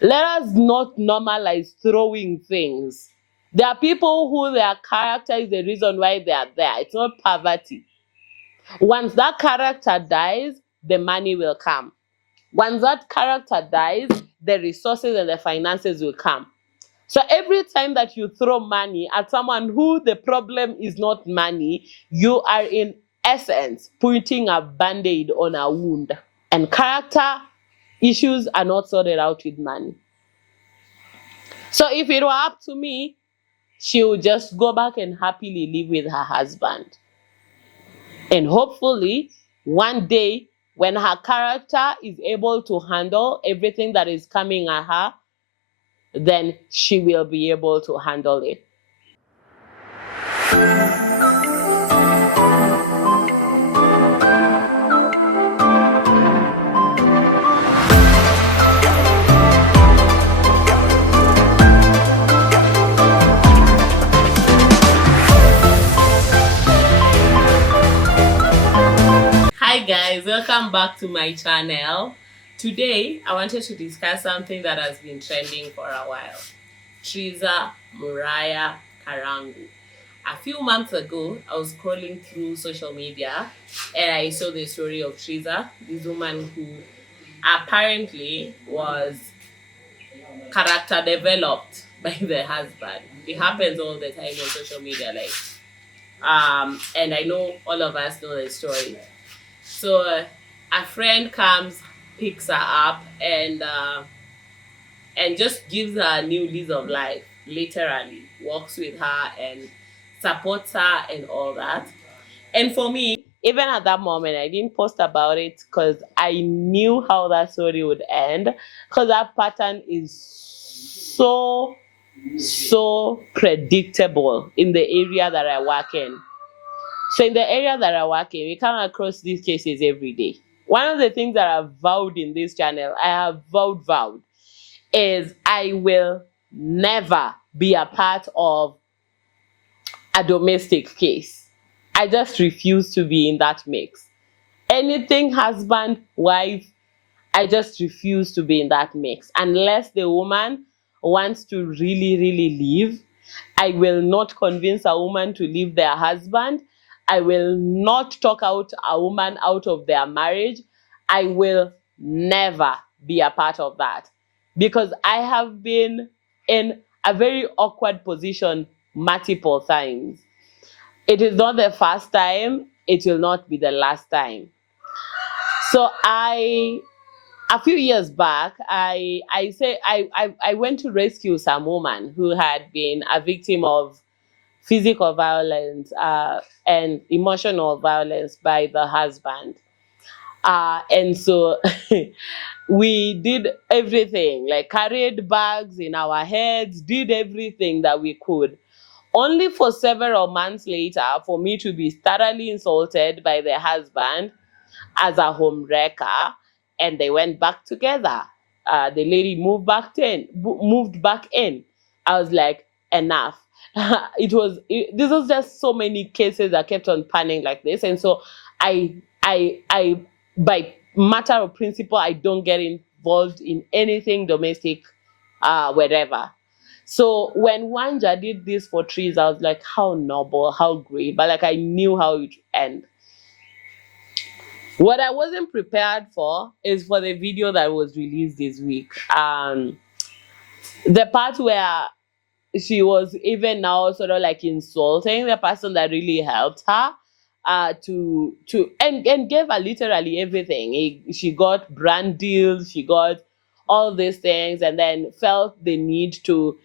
Let us not normalize throwing things. There are people who their character is the reason why they are there. It's not poverty. Once that character dies, the money will come. Once that character dies, the resources and the finances will come. So every time that you throw money at someone who the problem is not money, you are in essence putting a band-aid on a wound. And character issues are not sorted out with money. So if it were up to me, she would just go back and happily live with her husband. And hopefully, one day, when her character is able to handle everything that is coming at her, then she will be able to handle it. Hi guys, welcome back to my channel. Today I wanted to discuss something that has been trending for a while. Trizah, Muraya, Karangu. A few months ago, I was scrolling through social media and I saw the story of Trizah, this woman who apparently was character developed by the husband. It happens all the time on social media, and I know all of us know the story. So a friend comes, picks her up, and just gives her a new lease of life. Literally, walks with her and supports her and all that. And for me, even at that moment, I didn't post about it because I knew how that story would end. Because that pattern is so predictable in the area that I work in. So in the area that I work in, we come across these cases every day. One of the things that I've vowed in this channel, I have vowed, is I will never be a part of a domestic case. I just refuse to be in that mix. Anything husband, wife, I just refuse to be in that mix. Unless the woman wants to really leave, I will not convince a woman to leave their husband. I will not talk out a woman out of their marriage. I will never be a part of that because I have been in a very awkward position multiple times. It is not the first time. It will not be the last time. So a few years back, I went to rescue some woman who had been a victim of physical violence and emotional violence by the husband. And so we did everything, like carried bags in our heads, did everything that we could. Only for several months later for me to be thoroughly insulted by the husband as a home wrecker, and they went back together. The lady moved back in. I was like, enough. This was just so many cases that kept on panning like this, and so I by matter of principle, I don't get involved in anything domestic, wherever. So when Wanja did this for Trizah, I was like, how noble, how great, but like I knew how it would end. What I wasn't prepared for is for the video that was released this week. The part where she was even now sort of like insulting the person that really helped her, and gave her literally everything. She got brand deals, she got all these things, and then felt the need to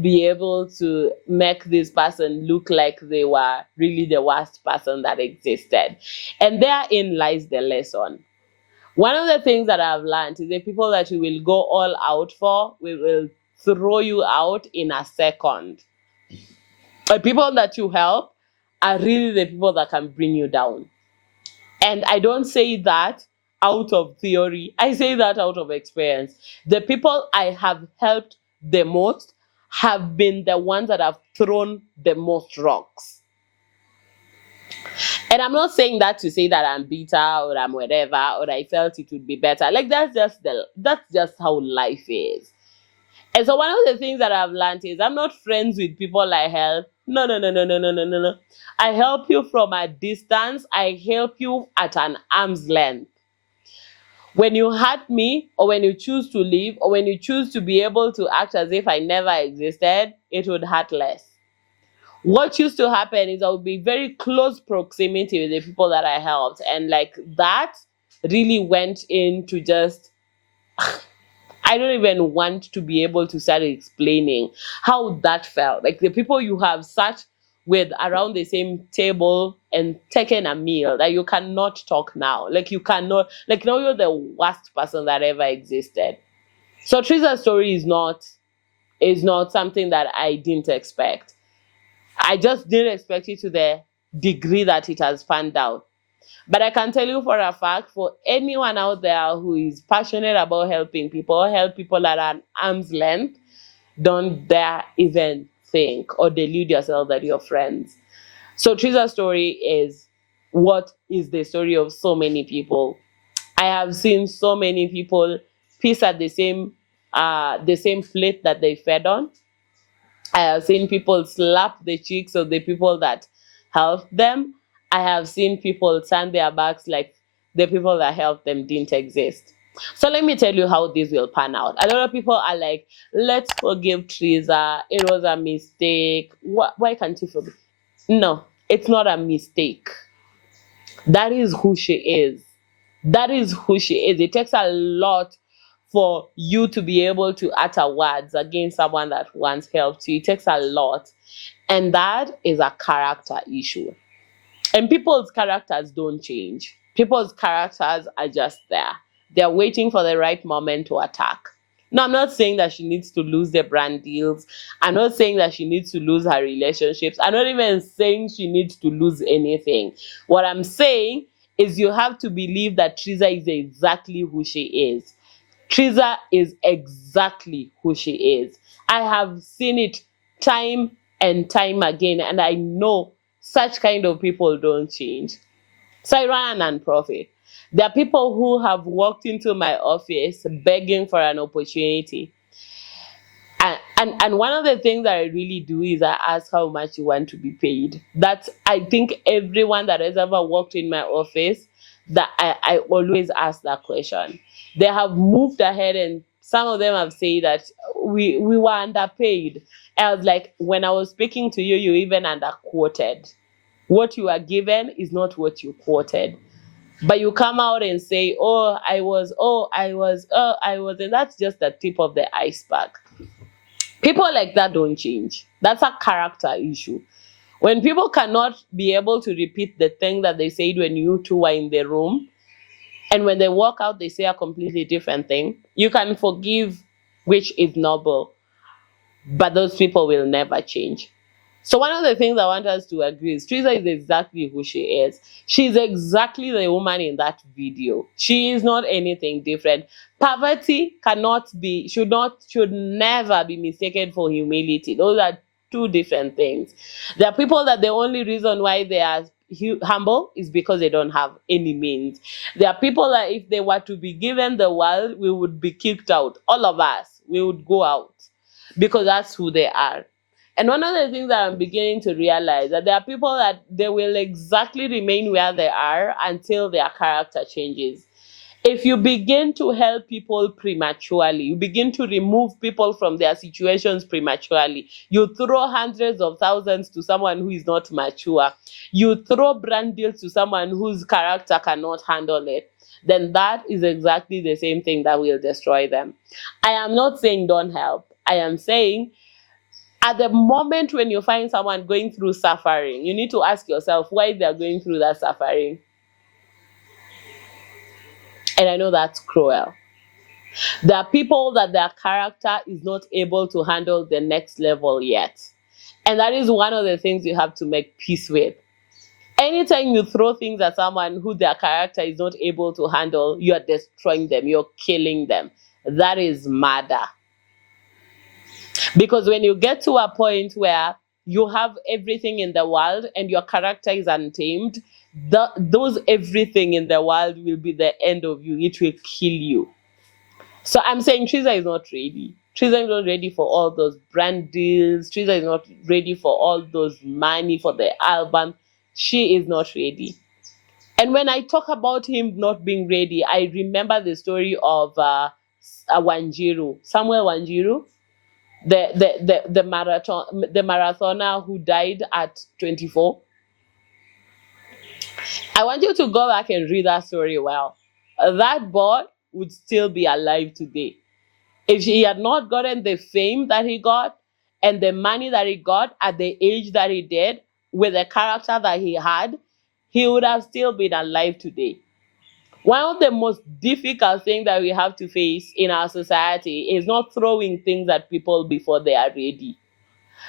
be able to make this person look like they were really the worst person that existed. And therein lies the lesson. One of the things that I've learned is the people that you will go all out for, we will throw you out in a second. The people that you help are really the people that can bring you down. And I don't say that out of theory. I say that out of experience. The people I have helped the most have been the ones that have thrown the most rocks. And I'm not saying that to say that I'm bitter or I'm whatever or I felt it would be better. Like that's just how life is. And so one of the things that I've learned is I'm not friends with people I help. No, no, no, no, no, no, no, no, no. I help you from a distance. I help you at an arm's length. When you hurt me, or when you choose to leave, or when you choose to be able to act as if I never existed, it would hurt less. What used to happen is I would be very close proximity with the people that I helped. And like that really went into just, I don't even want to be able to start explaining how that felt. Like the people you have sat with around the same table and taken a meal that you cannot talk now. Like you cannot, like now you're the worst person that ever existed. So Trizah's story is not something that I didn't expect. I just didn't expect it to the degree that it has panned out. But I can tell you for a fact, for anyone out there who is passionate about helping people, help people at an arm's length, don't dare even think or delude yourself that you're friends. So Trizah's story is what is the story of so many people. I have seen so many people piss at the same plate that they fed on. I have seen people slap the cheeks of the people that helped them. I have seen people turn their backs like the people that helped them didn't exist. So let me tell you how this will pan out. A lot of people are like, let's forgive Trizah. It was a mistake. Why can't you forgive? No, it's not a mistake. That is who she is. That is who she is. It takes a lot for you to be able to utter words against someone that once helped you. It takes a lot. And that is a character issue. And people's characters don't change. People's characters are just there. They're waiting for the right moment to attack. No, I'm not saying that she needs to lose the brand deals. I'm not saying that she needs to lose her relationships. I'm not even saying she needs to lose anything. What I'm saying is you have to believe that Trizah is exactly who she is. Trizah is exactly who she is. I have seen it time and time again, and I know such kind of people don't change. So I run a nonprofit. There are people who have walked into my office begging for an opportunity. And one of the things that I really do is I ask how much you want to be paid. That's, I think everyone that has ever walked in my office, that I always ask that question. They have moved ahead, and some of them have said that we were underpaid. I was like, when I was speaking to you, you even underquoted. What you are given is not what you quoted. But you come out and say, I was, and that's just the tip of the iceberg. People like that don't change. That's a character issue. When people cannot be able to repeat the thing that they said when you two were in the room, and when they walk out, they say a completely different thing, you can forgive, which is noble, but those people will never change. So one of the things I want us to agree is Trizah is exactly who she is. She's exactly the woman in that video. She is not anything different. Poverty should never be mistaken for humility. Those are two different things. There are people that the only reason why they are humble is because they don't have any means. There are people that if they were to be given the world, we would be kicked out. All of us, we would go out because that's who they are. And one of the things that I'm beginning to realize that there are people that they will exactly remain where they are until their character changes. If you begin to help people prematurely, you begin to remove people from their situations prematurely, you throw hundreds of thousands to someone who is not mature, you throw brand deals to someone whose character cannot handle it, then that is exactly the same thing that will destroy them. I am not saying don't help. I am saying at the moment when you find someone going through suffering, you need to ask yourself why they're going through that suffering. And I know that's cruel. There are people that their character is not able to handle the next level yet. And that is one of the things you have to make peace with. Anytime you throw things at someone who their character is not able to handle, you are destroying them, you're killing them. That is murder. Because when you get to a point where you have everything in the world and your character is untamed, those everything in the world will be the end of you. It will kill you. So I'm saying Trizah is not ready. Trizah is not ready for all those brand deals. Trizah is not ready for all those money for the album. She is not ready. And when I talk about him not being ready, I remember the story of Wanjiru, Samuel Wanjiru, the marathoner who died at 24. I want you to go back and read that story well. That boy would still be alive today. If he had not gotten the fame that he got and the money that he got at the age that he did, with the character that he had, he would have still been alive today. One of the most difficult things that we have to face in our society is not throwing things at people before they are ready.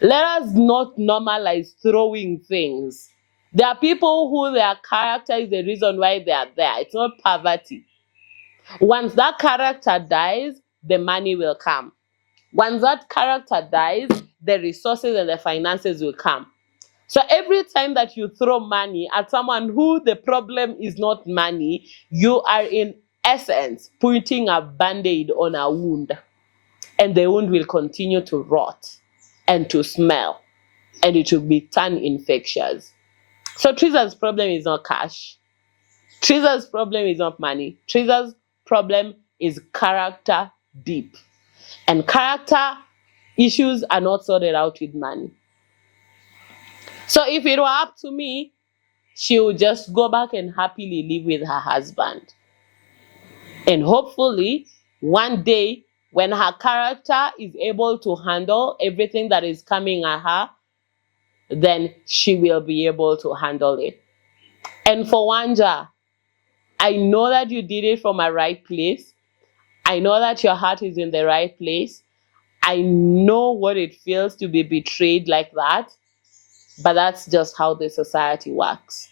Let us not normalize throwing things. There are people who their character is the reason why they are there. It's not poverty. Once that character dies, the money will come. Once that character dies, the resources and the finances will come. So every time that you throw money at someone who the problem is not money, you are in essence putting a band-aid on a wound. And the wound will continue to rot and to smell. And it will be turn infectious. So Trizah's problem is not cash. Trizah's problem is not money. Trizah's problem is character deep. And character issues are not sorted out with money. So if it were up to me, she would just go back and happily live with her husband. And hopefully, one day, when her character is able to handle everything that is coming at her, then she will be able to handle it. And for Wanja, I know that you did it from a right place. I know that your heart is in the right place. I know what it feels to be betrayed like that. But that's just how the society works.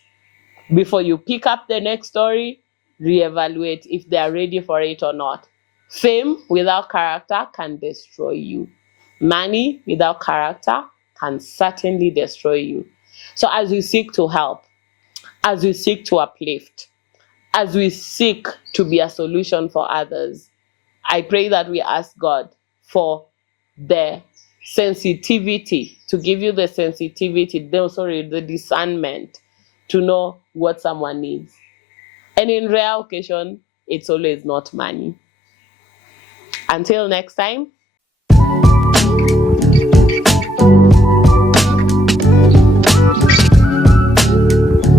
Before you pick up the next story, reevaluate if they are ready for it or not. Fame without character can destroy you. Money without character can certainly destroy you. So as we seek to help, as we seek to uplift, as we seek to be a solution for others, I pray that we ask God for the sensitivity, to give you the sensitivity, the discernment to know what someone needs. And in rare occasion, it's always not money. Until next time,